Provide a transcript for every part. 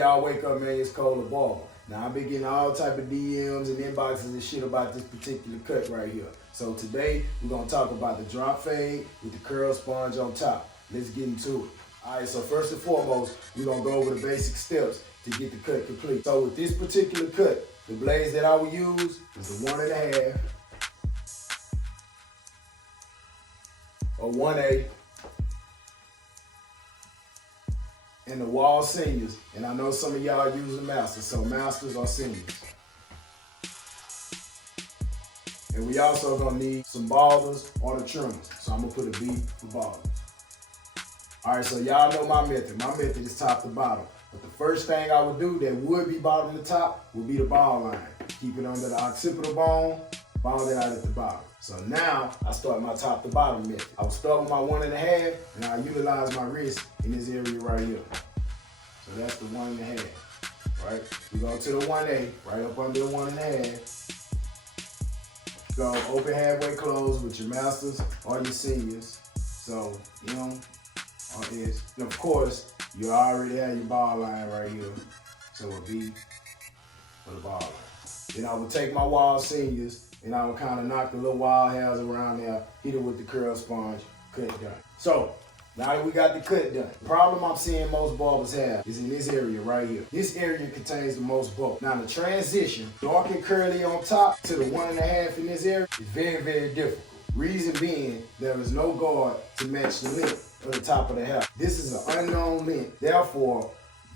of y'all wake up, man, it's cold or Barber. Now, I've been getting all type of DMs and inboxes and shit about this particular cut right here. So today, we're gonna talk about the drop fade with the curl sponge on top. Let's get into it. All right, so first and foremost, we're gonna go over the basic steps to get the cut complete. So with this particular cut, the blades that I will use is the 1.5 or 1/8 and the wall seniors. And I know some of y'all use the masters, so masters or seniors. And we also gonna need some barbers or the trimmers. So I'm gonna put a B for barbers. All right, so y'all know my method. My method is top to bottom. But the first thing I would do that would be bottom to top would be the ball line. Keep it under the occipital bone, ball it out at the bottom. So now I start my top to bottom method. I will start with my 1.5 and I utilize my wrist in this area right here. So that's the 1.5, right? We go to the 1/8, right up under the 1.5. Go open halfway close with your masters or your seniors. So, M or S. And of course, you already have your ball line right here. So a B for the ball line. Then I will take my wall seniors and I will kind of knock the little wild hairs around there, hit it with the curl sponge, cut done. So, now that we got the cut done, the problem I'm seeing most barbers have is in this area right here. This area contains the most bulk. Now the transition, dark and curly on top to the 1.5 in this area is very, very difficult. Reason being, there is no guard to match the length of the top of the hair. This is an unknown length, therefore,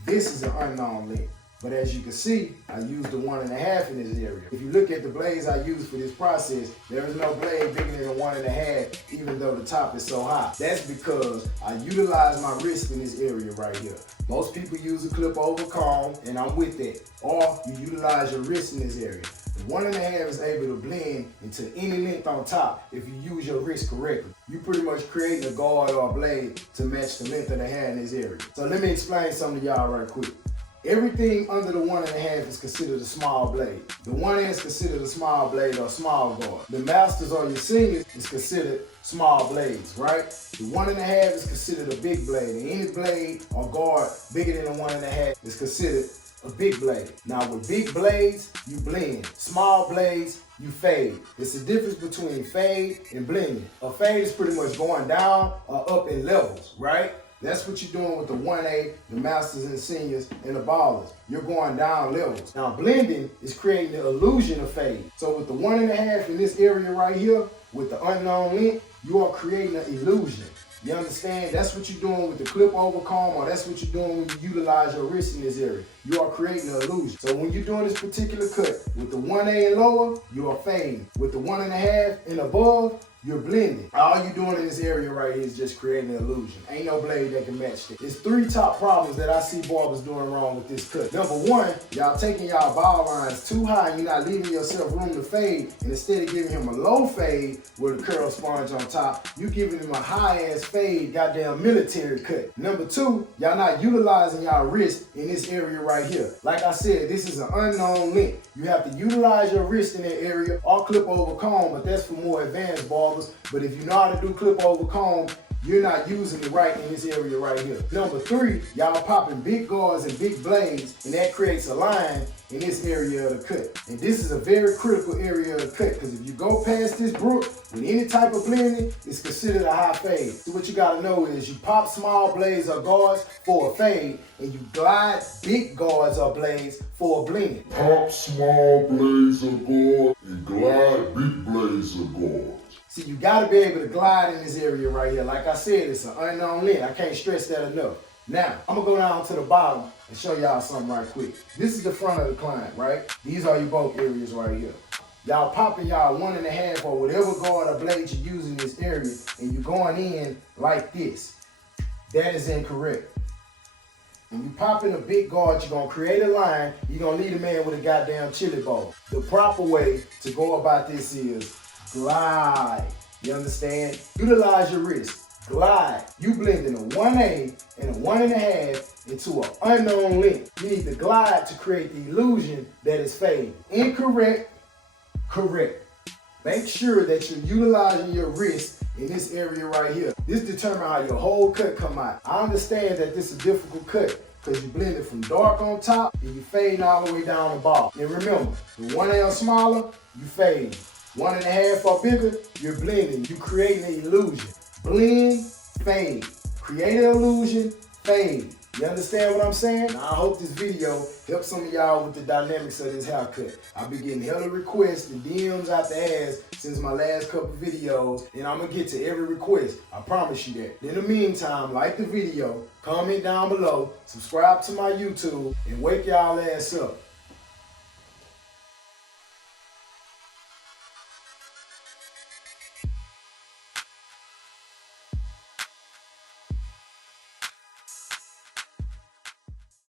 this is an unknown length. But as you can see, I used the 1.5 in this area. If you look at the blades I use for this process, there is no blade bigger than a 1.5, even though the top is so high. That's because I utilize my wrist in this area right here. Most people use a clip over comb, and I'm with that. Or you utilize your wrist in this area. The 1.5 is able to blend into any length on top if you use your wrist correctly. You pretty much creating a guard or a blade to match the length of the hair in this area. So let me explain something to y'all right quick. Everything under the 1.5 is considered a small blade. The 1 is considered a small blade or small guard. The masters or your seniors is considered small blades, right? The 1.5 is considered a big blade. And any blade or guard bigger than the 1.5 is considered a big blade. Now with big blades, you blend. Small blades, you fade. It's the difference between fade and blending. A fade is pretty much going down or up in levels, right? That's what you're doing with the 1/8, the masters and seniors, and the ballers. You're going down levels. Now blending is creating the illusion of fade. So with the 1.5 in this area right here, with the unknown length, you are creating an illusion. You understand? That's what you're doing with the clip over comb, or that's what you're doing when you utilize your wrist in this area. You are creating an illusion. So when you're doing this particular cut, with the 1/8 and lower, you are fading. With the 1.5 and above, you're blending. All you're doing in this area right here is just creating an illusion. Ain't no blade that can match that. There's 3 top problems that I see barbers doing wrong with this cut. Number 1, y'all taking y'all ball lines too high and you're not leaving yourself room to fade. And instead of giving him a low fade with a curl sponge on top, you giving him a high ass fade, goddamn military cut. Number 2, y'all not utilizing y'all wrist in this area right here. Like I said, this is an unknown length. You have to utilize your wrist in that area or clip over comb, but that's for more advanced barbers. But if you know how to do clip over comb, you're not using it right in this area right here. Number 3, y'all popping big guards and big blades, and that creates a line in this area of the cut. And this is a very critical area of the cut, because if you go past this brook with any type of blending, it's considered a high fade. So what you gotta know is you pop small blades or guards for a fade, and you glide big guards or blades for a blend. Pop small blades or guard and glide big blades or guard. See, you gotta be able to glide in this area right here. Like I said, it's an unknown length. I can't stress that enough. Now, I'm gonna go down to the bottom and show y'all something right quick. This is the front of the client, right? These are your bulk areas right here. Y'all popping y'all 1.5 or whatever guard or blade you use in this area, and you going in like this. That is incorrect. When you pop in a big guard, you're gonna create a line. You're gonna need a man with a goddamn chili bowl. The proper way to go about this is glide. You understand? Utilize your wrist. Glide. You blending a 1/8 and a 1.5 into an unknown length. You need to glide to create the illusion that is fade. Incorrect, correct. Make sure that you're utilizing your wrist in this area right here. This determines how your whole cut come out. I understand that this is a difficult cut, because you blend it from dark on top and you fade all the way down the bottom. And remember, the 1 L smaller, you fade. 1.5 or bigger, you're blending. You creating an illusion. Blend, fade. Create an illusion, fade. You understand what I'm saying? Now, I hope this video helps some of y'all with the dynamics of this haircut. I've been getting hella requests and DMs out the ass since my last couple videos, and I'm gonna get to every request. I promise you that. In the meantime, like the video, comment down below, subscribe to my YouTube, and wake y'all ass up.